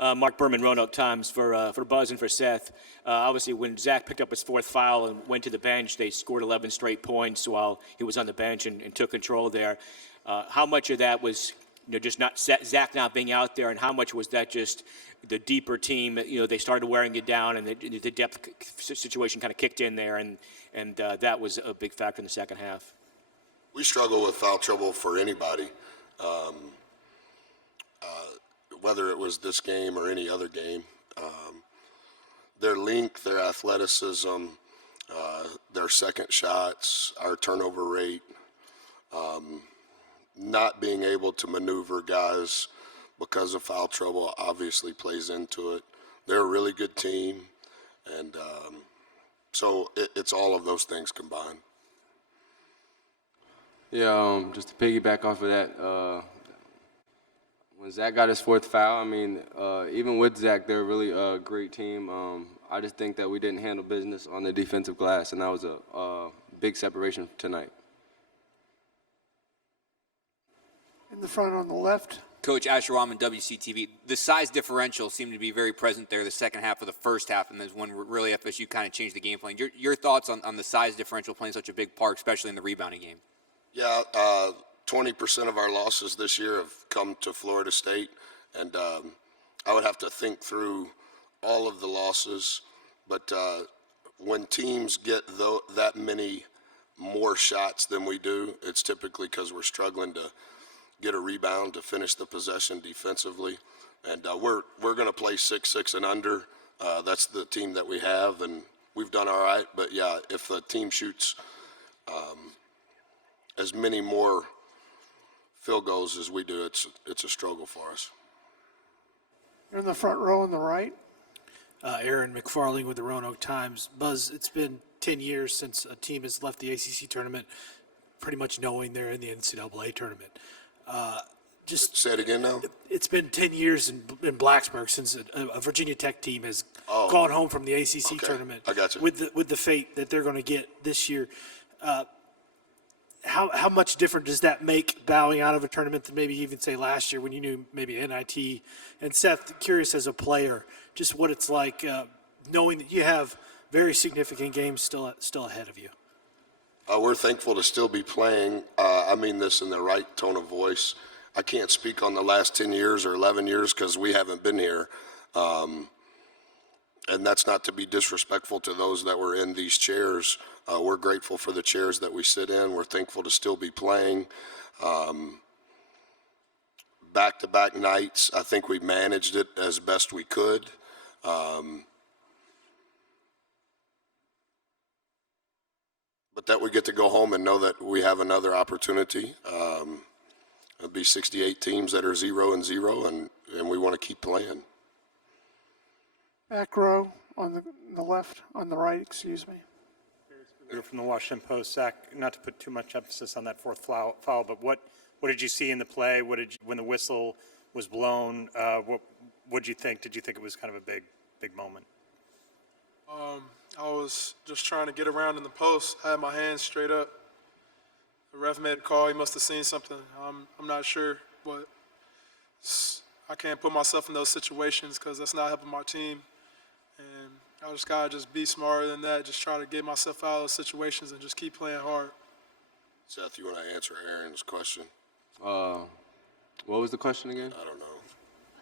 Mark Berman, Roanoke Times, for Buzz and for Seth. Obviously, when Zach picked up his fourth foul and went to the bench, they scored 11 straight points while he was on the bench and took control there. How much of that was just not Zach not being out there, and how much was that just the deeper team? They started wearing it down, and the depth situation kind of kicked in there, and that was a big factor in the second half. We struggle with foul trouble for anybody. Whether it was this game or any other game. Their length, their athleticism, their second shots, our turnover rate, not being able to maneuver guys because of foul trouble obviously plays into it. They're a really good team, and so it's all of those things combined. Yeah, just to piggyback off of that, when Zach got his fourth foul, I mean, even with Zach, they're really a great team. I just think that we didn't handle business on the defensive glass, and that was a big separation tonight. In the front on the left. Coach Asher Rahman, WCTV. The size differential seemed to be very present there the second half of the first half, and there's when really FSU kind of changed the game plan. Your thoughts on the size differential playing such a big part, especially in the rebounding game? Yeah, 20% of our losses this year have come to Florida State, and I would have to think through all of the losses. But when teams get that many more shots than we do, it's typically because we're struggling to get a rebound to finish the possession defensively. And we're going to play 6-6 and under. That's the team that we have, and we've done all right. But, yeah, if the team shoots as many more field goals as we do, it's a struggle for us. You're in the front row on the right. Aaron McFarling with the Roanoke Times. Buzz, it's been 10 years since a team has left the ACC tournament pretty much knowing they're in the NCAA tournament. Just say it again now. It's been 10 years in Blacksburg since a Virginia Tech team has gone home from the ACC tournament. I got you. With the fate that they're going to get this year. How much different does that make bowing out of a tournament than maybe even say last year when you knew maybe NIT? And Seth, curious as a player, just what it's like knowing that you have very significant games still ahead of you. We're thankful to still be playing. I mean this in the right tone of voice. I can't speak on the last 10 years or 11 years because we haven't been here. And that's not to be disrespectful to those that were in these chairs. We're grateful for the chairs that we sit in. We're thankful to still be playing. Back-to-back nights, I think we managed it as best we could. But that we get to go home and know that we have another opportunity. It'll be 68 teams that are 0-0, and we want to keep playing. Back row on the left, on the right, excuse me. From the Washington Post, Zach, not to put too much emphasis on that fourth foul, but what did you see in the play? When the whistle was blown, what did you think? Did you think it was kind of a big moment? I was just trying to get around in the post. I had my hands straight up. The ref made a call. He must have seen something. I'm not sure, but I can't put myself in those situations because that's not helping my team. And I just got to just be smarter than that, just try to get myself out of those situations and just keep playing hard. Seth, you want to answer Aaron's question? What was the question again? I don't know.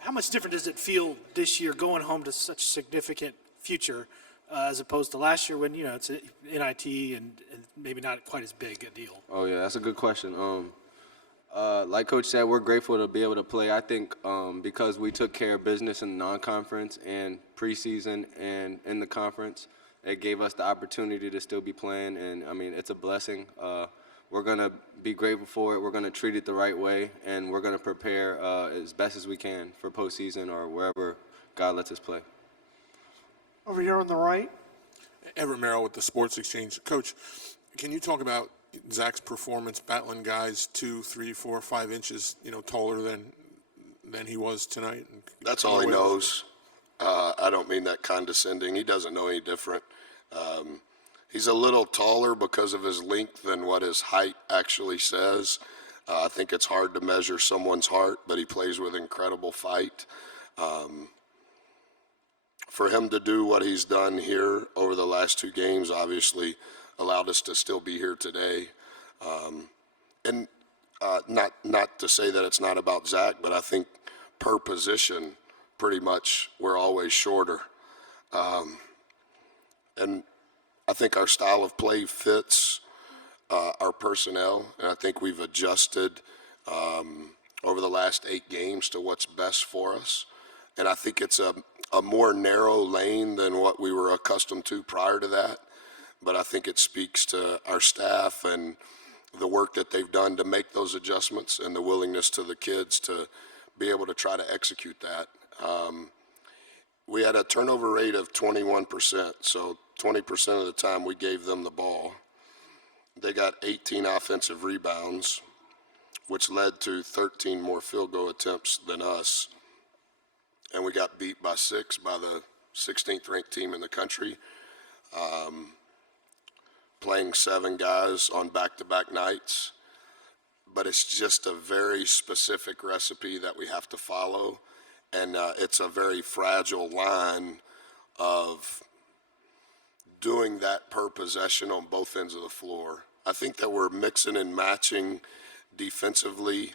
How much different does it feel this year going home to such a significant future as opposed to last year when, it's an NIT and maybe not quite as big a deal? Oh, yeah, that's a good question. Like Coach said, we're grateful to be able to play. I think because we took care of business in the non-conference and preseason and in the conference, it gave us the opportunity to still be playing. And, I mean, it's a blessing. We're going to be grateful for it. We're going to treat it the right way, and we're going to prepare as best as we can for postseason or wherever God lets us play. Over here on the right. Everett Merrill with the Sports Exchange. Coach, can you talk about Zach's performance battling guys 2, 3, 4, 5 inches, taller than he was tonight? That's all he knows. I don't mean that condescending. He doesn't know any different. He's a little taller because of his length than what his height actually says. I think it's hard to measure someone's heart, but he plays with incredible fight. for him to do what he's done here over the last 2 games obviously allowed us to still be here today. And not to say that it's not about Zach, but I think per position, pretty much we're always shorter. And I think our style of play fits our personnel, and I think we've adjusted over the last 8 games to what's best for us. And I think it's a more narrow lane than what we were accustomed to prior to that. But I think it speaks to our staff and the work that they've done to make those adjustments and the willingness to the kids to be able to try to execute that. We had a turnover rate of 21%, so 20% of the time we gave them the ball. They got 18 offensive rebounds, which led to 13 more field goal attempts than us. And we got beat by 6 by the 16th ranked team in the country, playing 7 guys on back-to-back nights. But it's just a very specific recipe that we have to follow. And it's a very fragile line of doing that per possession on both ends of the floor. I think that we're mixing and matching defensively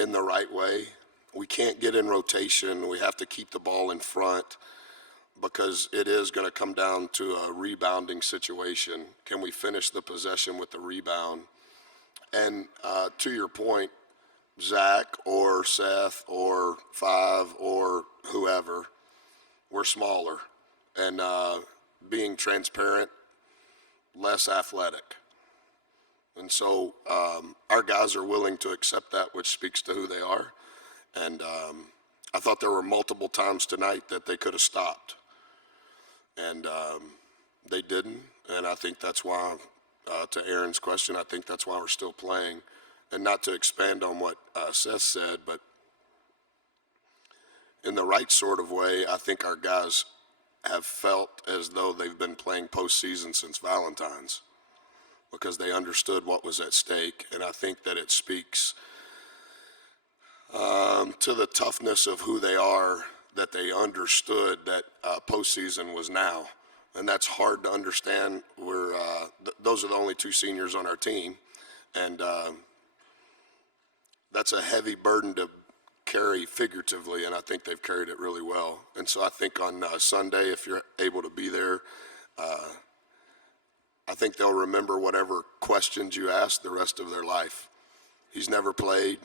in the right way. We can't get in rotation. We have to keep the ball in front because it is going to come down to a rebounding situation. Can we finish the possession with the rebound? And to your point, Zach or Seth or Five or whoever, we're smaller and being transparent, less athletic. And so our guys are willing to accept that, which speaks to who they are. And I thought there were multiple times tonight that they could have stopped. And they didn't. And I think that's why, to Aaron's question, I think that's why we're still playing. And not to expand on what Seth said, but in the right sort of way, I think our guys have felt as though they've been playing postseason since Valentine's because they understood what was at stake. And I think that it speaks to the toughness of who they are, that they understood that postseason was now. And that's hard to understand. Those are the only 2 seniors on our team. And that's a heavy burden to carry figuratively, and I think they've carried it really well. And so I think on Sunday, if you're able to be there, I think they'll remember whatever questions you ask the rest of their life. He's never played.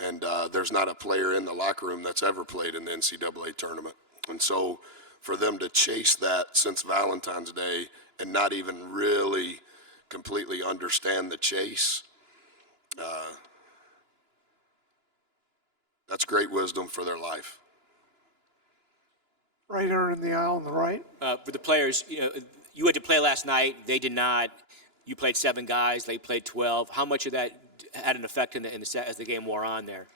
And there's not a player in the locker room that's ever played in the NCAA tournament. And so for them to chase that since Valentine's Day and not even really completely understand the chase, that's great wisdom for their life. Right here in the aisle on the right. For the players, you had to play last night. They did not. You played 7 guys. They played 12. How much of that had an effect in the set as the game wore on there?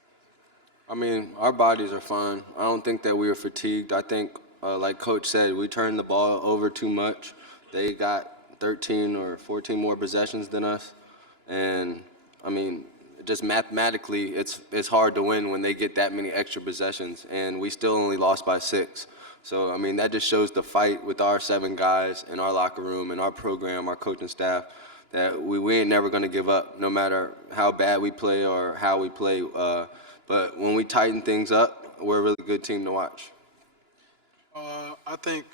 I mean, our bodies are fine. I don't think that we were fatigued. I think, like Coach said, we turned the ball over too much. They got 13 or 14 more possessions than us. And, I mean, just mathematically, it's hard to win when they get that many extra possessions. And we still only lost by 6. So, I mean, that just shows the fight with our 7 guys in our locker room and our program, our coaching staff, that we ain't never going to give up, no matter how bad we play or how we play. But when we tighten things up, we're a really good team to watch. I think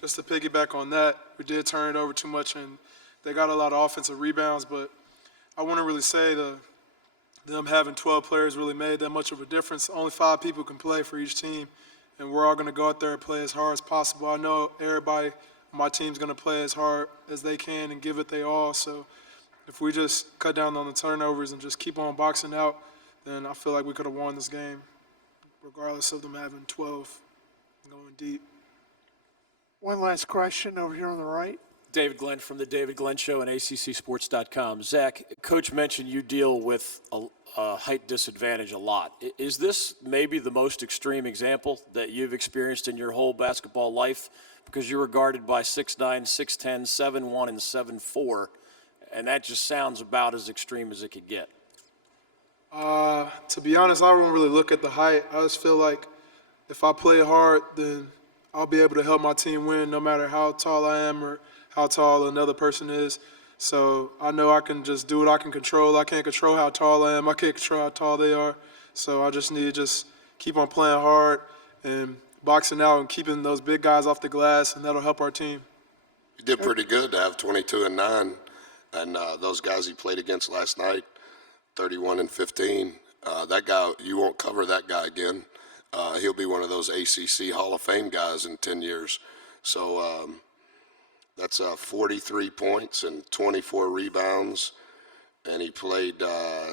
just to piggyback on that, we did turn it over too much, and they got a lot of offensive rebounds. But I wouldn't really say them having 12 players really made that much of a difference. Only 5 people can play for each team, and we're all going to go out there and play as hard as possible. I know everybody on my team's going to play as hard as they can and give it their all. So if we just cut down on the turnovers and just keep on boxing out, then I feel like we could have won this game, regardless of them having 12 going deep. One last question over here on the right. David Glenn from the David Glenn Show and ACCSports.com. Zach, Coach mentioned you deal with a height disadvantage a lot. Is this maybe the most extreme example that you've experienced in your whole basketball life? Because you're regarded by 6'9", 6'10", 7'1", and 7'4", and that just sounds about as extreme as it could get. To be honest, I don't really look at the height. I just feel like if I play hard, then I'll be able to help my team win no matter how tall I am or how tall another person is. So I know I can just do what I can control. I can't control how tall I am. I can't control how tall they are. So I just need to just keep on playing hard and boxing out and keeping those big guys off the glass, and that'll help our team. He did pretty good to have 22 and 9, and those guys he played against last night, 31 and 15. That guy, you won't cover that guy again. He'll be one of those ACC Hall of Fame guys in 10 years. So that's 43 points and 24 rebounds, and he played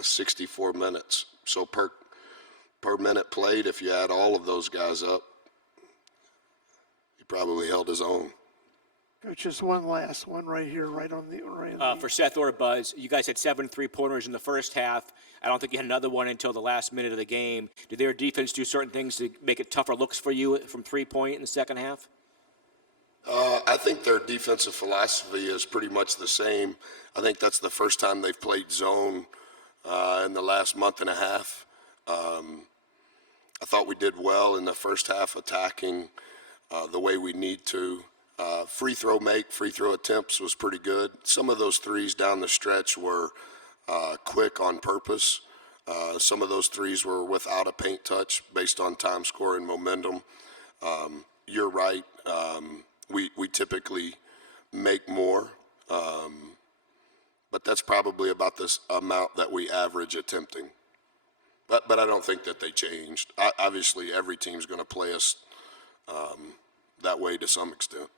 64 minutes. So per minute played, if you add all of those guys up, he probably held his own. Coach, just one last one right here, right on the. For Seth or Buzz, you guys had 7 3-pointers in the first half. I don't think you had another one until the last minute of the game. Did their defense do certain things to make it tougher looks for you from 3-point in the second half? I think their defensive philosophy is pretty much the same. I think that's the first time they've played zone in the last month and a half. I thought we did well in the first half attacking the way we need to. Free throw attempts was pretty good. Some of those threes down the stretch were quick on purpose. Some of those threes were without a paint touch based on time, score, and momentum. You're right. We typically make more, but that's probably about this amount that we average attempting. But I don't think that they changed. Obviously, every team's going to play us that way to some extent.